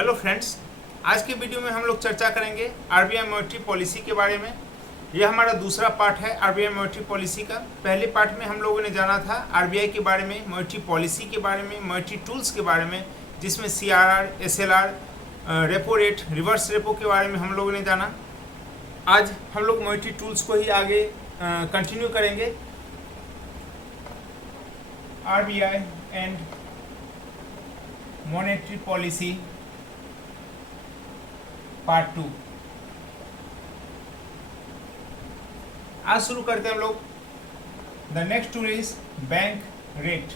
Hello friends, आज के video में हम लोग चर्चा करेंगे आरबीआई मॉनेटरी पॉलिसी के बारे में। यह हमारा दूसरा पार्ट है आरबीआई मॉनेटरी पॉलिसी का। पहले पार्ट में हम लोगों ने जाना था आरबीआई के बारे में, मॉनेटरी पॉलिसी के बारे में, मॉनेटरी टूल्स के बारे में, जिसमें CRR, SLR, repo rate, reverse repo के बारे में हम लोगों ने जाना। आज हम लोग मॉनेटरी टूल्स को ही आगे कंटिन्यू करेंगे। RBI and monetary policy part 2। आज शुरू करते हैं हम लोग। The next tool is bank rate.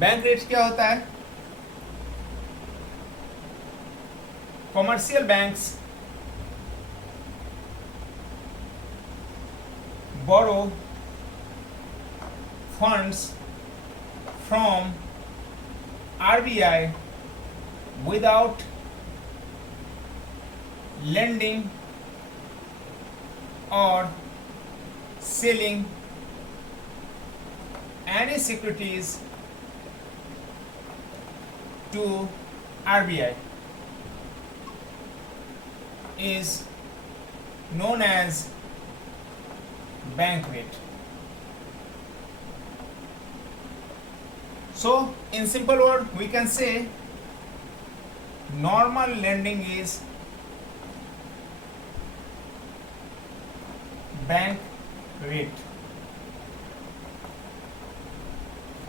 Bank rate क्या होता है? Commercial banks borrow funds from RBI without lending or selling any securities to RBI is known as bank rate. So in simple word we can say normal lending is bank rate.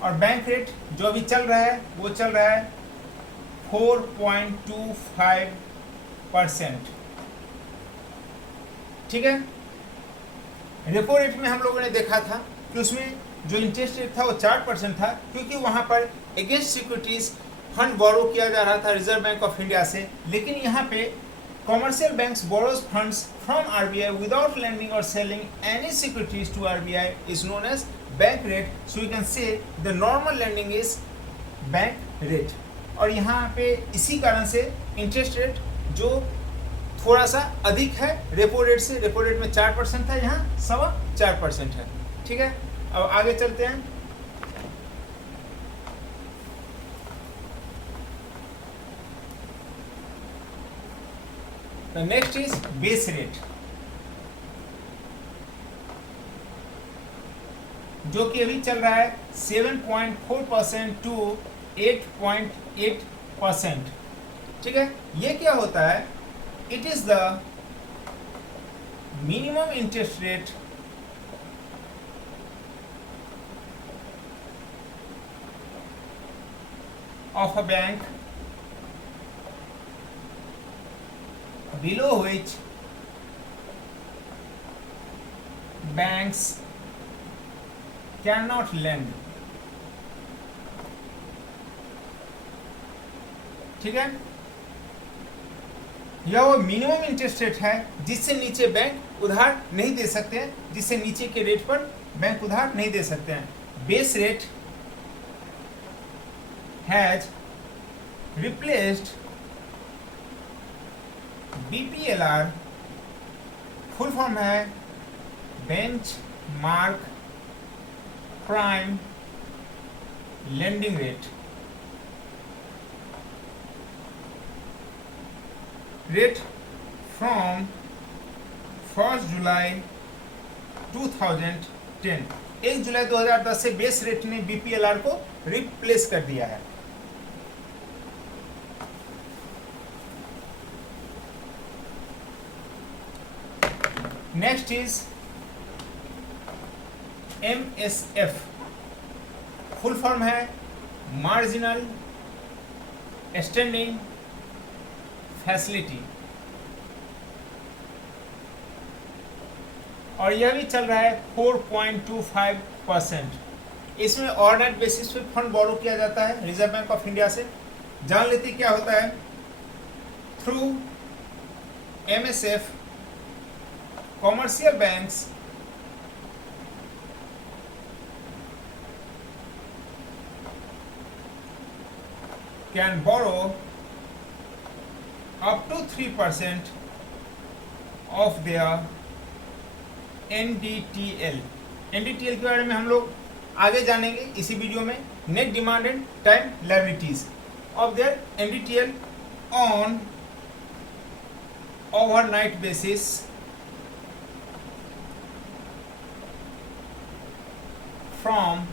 और bank rate जो अभी चल रहा है वो चल रहा है 4.25%। ठीक है। रेपो रेट में हम लोगों ने देखा था कि उसमें जो इंटरेस्ट रेट था वो 4% था, क्योंकि वहां पर अगेंस्ट सिक्योरिटीज फंड बोरो किया जा रहा था रिजर्व बैंक ऑफ इंडिया से। लेकिन यहाँ पे commercial banks borrows funds from RBI without lending और selling any securities to RBI is known as bank rate. So you can say the normal lending is bank rate. और यहाँ पे इसी कारण से इंटरेस्ट रेट जो थोड़ा सा अधिक है रेपो रेट से, रेपो रेट में 4% था, यहाँ 4.25% है। ठीक है। अब आगे चलते हैं। The next is base rate, जो कि अभी चल रहा है 7.4% टू 8.8%। ठीक है। ये क्या होता है? It is the minimum interest rate of a bank below which banks cannot lend। ठीक है। यह वो मिनिमम इंटरेस्ट रेट है जिससे नीचे बैंक उधार नहीं दे सकते हैं, जिससे नीचे के रेट पर बैंक उधार नहीं दे सकते हैं। Base rate has replaced BPLR, full form है benchmark prime lending rate. Rate from 1 जुलाई 2010। 1 जुलाई 2010 से बेस रेट ने BPLR को रिप्लेस कर दिया है। Next is MSF, full form है मार्जिनल स्टैंडिंग फैसिलिटी। और यह भी चल रहा है 4.25%। इसमें ओवरनाइट बेसिस पे फंड बोरो किया जाता है रिजर्व बैंक ऑफ इंडिया से। जान लेते क्या होता है। Through MSF commercial banks can borrow up to 3% of their NDTL। NDTL के बारे में हम लोग आगे जानेंगे इसी वीडियो में। net demand and time liabilities of their NDTL on overnight basis from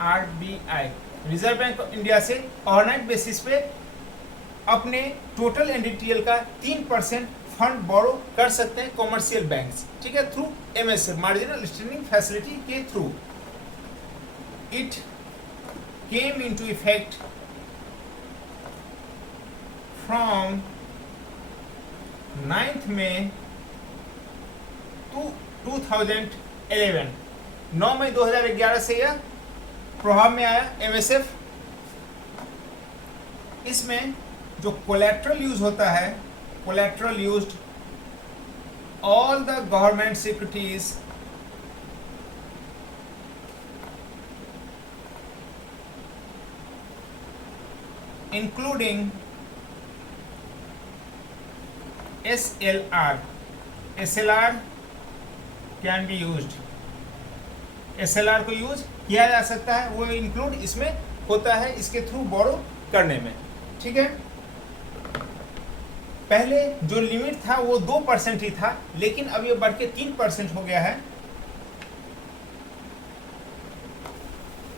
RBI, reserve bank of India से ओवरनाइट बेसिस पे अपने टोटल एनडीटीएल का 3% फंड बोरो कर सकते हैं कॉमर्शियल बैंक्स, ठीक है, through MSF, marginal standing facility के through. It came into effect from 9 मई 2011, 9 मई 2011 से यह प्रभाव में आया एमएसएफ। इसमें जो कोलैटरल यूज होता है, collateral used all the government securities including SLR, SLR can be used, SLR को यूज किया जा सकता है, वो इंक्लूड इसमें होता है इसके थ्रू बोरो करने में, ठीक है। पहले जो लिमिट था वो 2% ही था, लेकिन अब ये बढ़ के 3% हो गया है।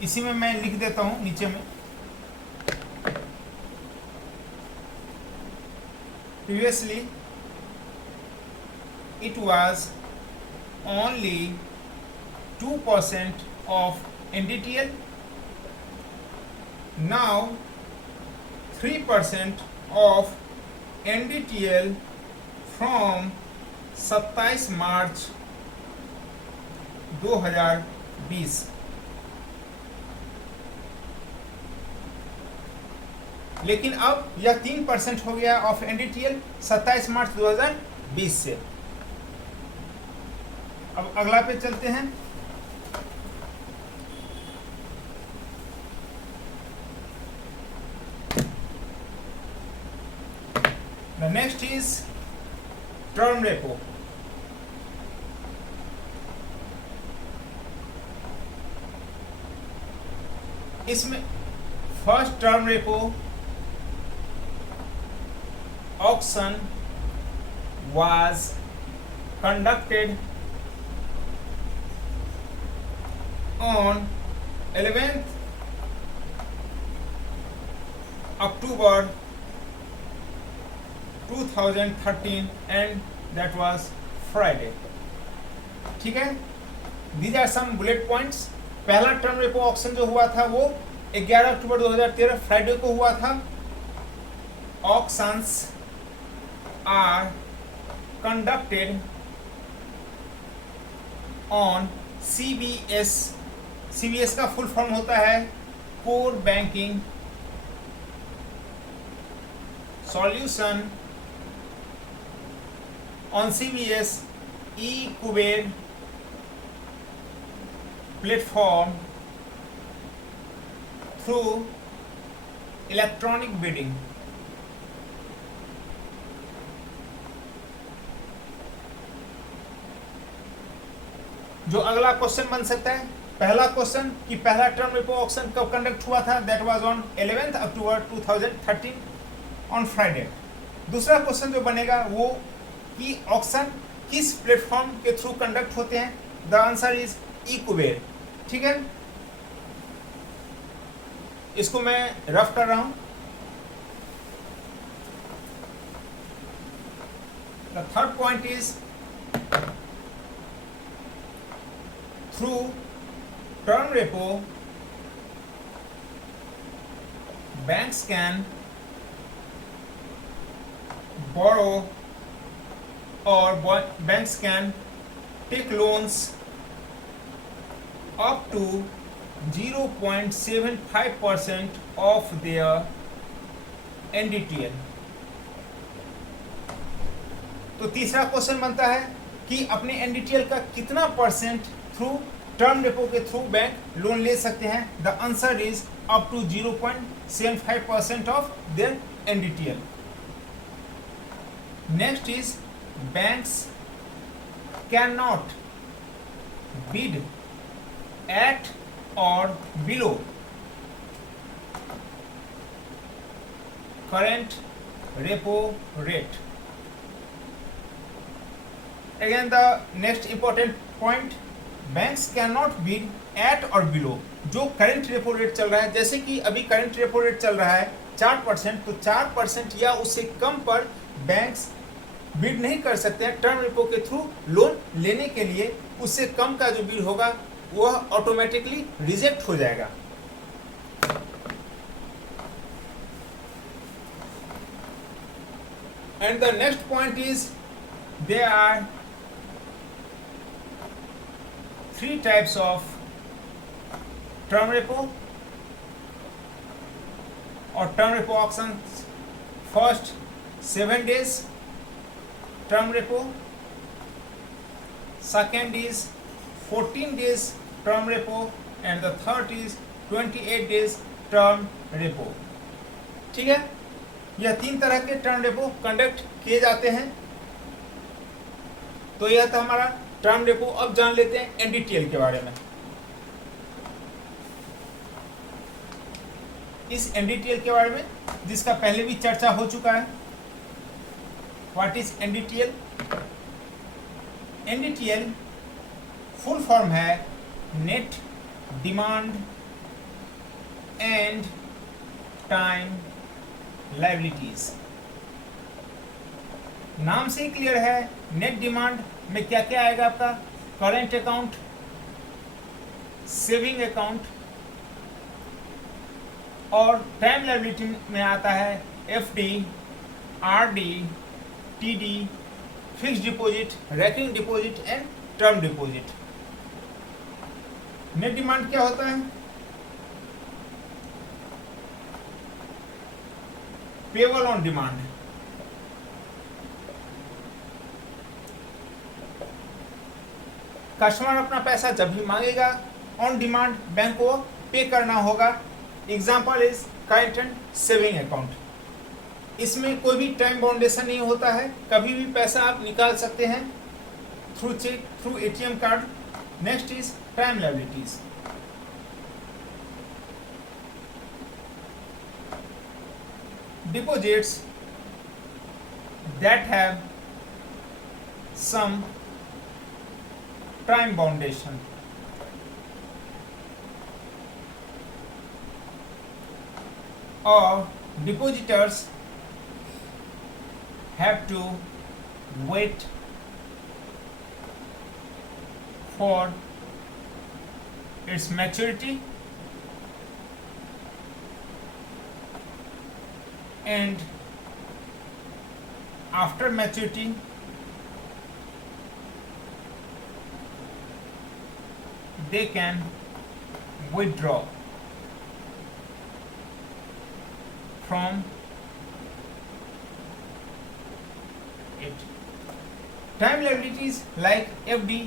इसी में मैं लिख देता हूं नीचे में, previously it was only 2% of NDTL, now 3% of NDTL from 27 मार्च 2020। लेकिन अब यह 3% हो गया ऑफ NDTL 27 मार्च 2020 से। अब अगला पे चलते हैं। The next is term repo। इसमें first term repo auction was conducted on 11th October 2013 and that was Friday। ठीक है, these are some bullet points। पहला टर्म रेपो ऑक्शन जो हुआ था वो 11 अक्टूबर 2013 फ्राइडे को हुआ था। Auctions are conducted on CBS। CBS का फुल फॉर्म होता है core banking solution on CBS eKuber platform through electronic bidding। जो अगला क्वेश्चन बन सकता है, पहला क्वेश्चन कि पहला टर्म रेपो ऑक्शन कब कंडक्ट हुआ था, that was on 11th October 2013 on Friday. दूसरा क्वेश्चन जो बनेगा वो कि ऑक्शन किस प्लेटफॉर्म के थ्रू कंडक्ट होते हैं, द आंसर इज eKuber। ठीक है, इसको मैं रफ कर रहा हूं। The third point is through term repo banks can borrow or banks can take loans up to 0.75% of their NDTL। तो तीसरा क्वेश्चन बनता है कि अपने NDTL का कितना परसेंट थ्रू टर्म रेपो के थ्रू बैंक लोन ले सकते हैं, the answer is up to 0.75% of their NDTL। Next is banks can not bid at or below current repo rate. Again the next important point, banks cannot bid at or below. जो current repo rate चल रहा है, जैसे कि अभी current repo rate चल रहा है 4%, तो 4% या उससे कम पर बैंक्स बिड नहीं कर सकते हैं टर्म रेपो के थ्रू लोन लेने के लिए। उससे कम का जो बिड होगा वह ऑटोमेटिकली रिजेक्ट हो जाएगा। And the next point is there are 3 types of term repo or term repo options. First, 7 days term repo. Second is 14 days term repo, and the third is 28 days term repo. ठीक है, यह 3 तरह के term repo conduct किए जाते हैं। तो यह था हमारा टर्म रेपो। अब जान लेते हैं एनडीटीएल के बारे में। इस एनडीटीएल के बारे में जिसका पहले भी चर्चा हो चुका है। What is NDTL? NDTL full form है net demand and time liabilities. नाम से ही क्लियर है, नेट डिमांड में क्या क्या आएगा आपका? करेंट अकाउंट, सेविंग अकाउंट, और टाइम लायबिलिटी में आता है FD, RD, TD, fixed deposit, recurring deposit and term deposit. Net demand क्या होता है? Payable on demand. कस्टमर अपना पैसा जब भी मांगेगा ऑन डिमांड बैंक को पे करना होगा। Example is current and saving account. इसमें कोई भी टाइम बाउंडेशन नहीं होता है, कभी भी पैसा आप निकाल सकते हैं through cheque, through ATM card. Next is time liabilities. Deposits that have some time boundation, or depositors have to wait for its maturity and after maturity they can withdraw from it. Time liabilities like FD,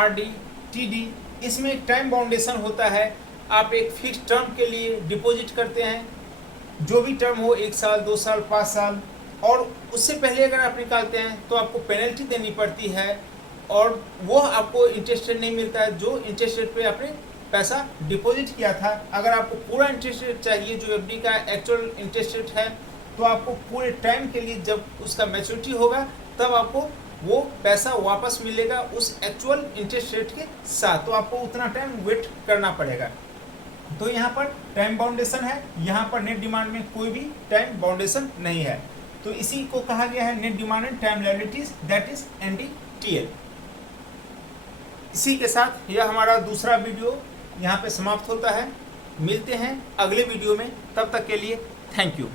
RD, TD, इसमें एक time बाउंडेशन होता है। आप एक fix term के लिए deposit करते हैं, जो भी टर्म हो, 1 साल, 2 साल, 5 साल, और उससे पहले अगर आप निकालते हैं तो आपको पेनल्टी देनी पड़ती है और वो आपको इंटरेस्ट रेट नहीं मिलता है जो इंटरेस्ट रेट पे आपने पैसा डिपॉजिट किया था। अगर आपको पूरा इंटरेस्ट रेट चाहिए जो एफडी का एक्चुअल इंटरेस्ट रेट है, तो आपको पूरे टाइम के लिए जब उसका मैच्योरिटी होगा तब आपको वो पैसा वापस मिलेगा उस एक्चुअल इंटरेस्ट रेट के साथ। तो आपको उतना टाइम वेट करना पड़ेगा। तो यहाँ पर टाइम बाउंडेशन है, यहाँ पर नेट डिमांड में कोई भी टाइम बाउंडेशन नहीं है। तो इसी को कहा गया है net demand and time liabilities, that is NDTL. इसी के साथ यह हमारा दूसरा वीडियो यहाँ पे समाप्त होता है। मिलते हैं अगले वीडियो में, तब तक के लिए थैंक यू।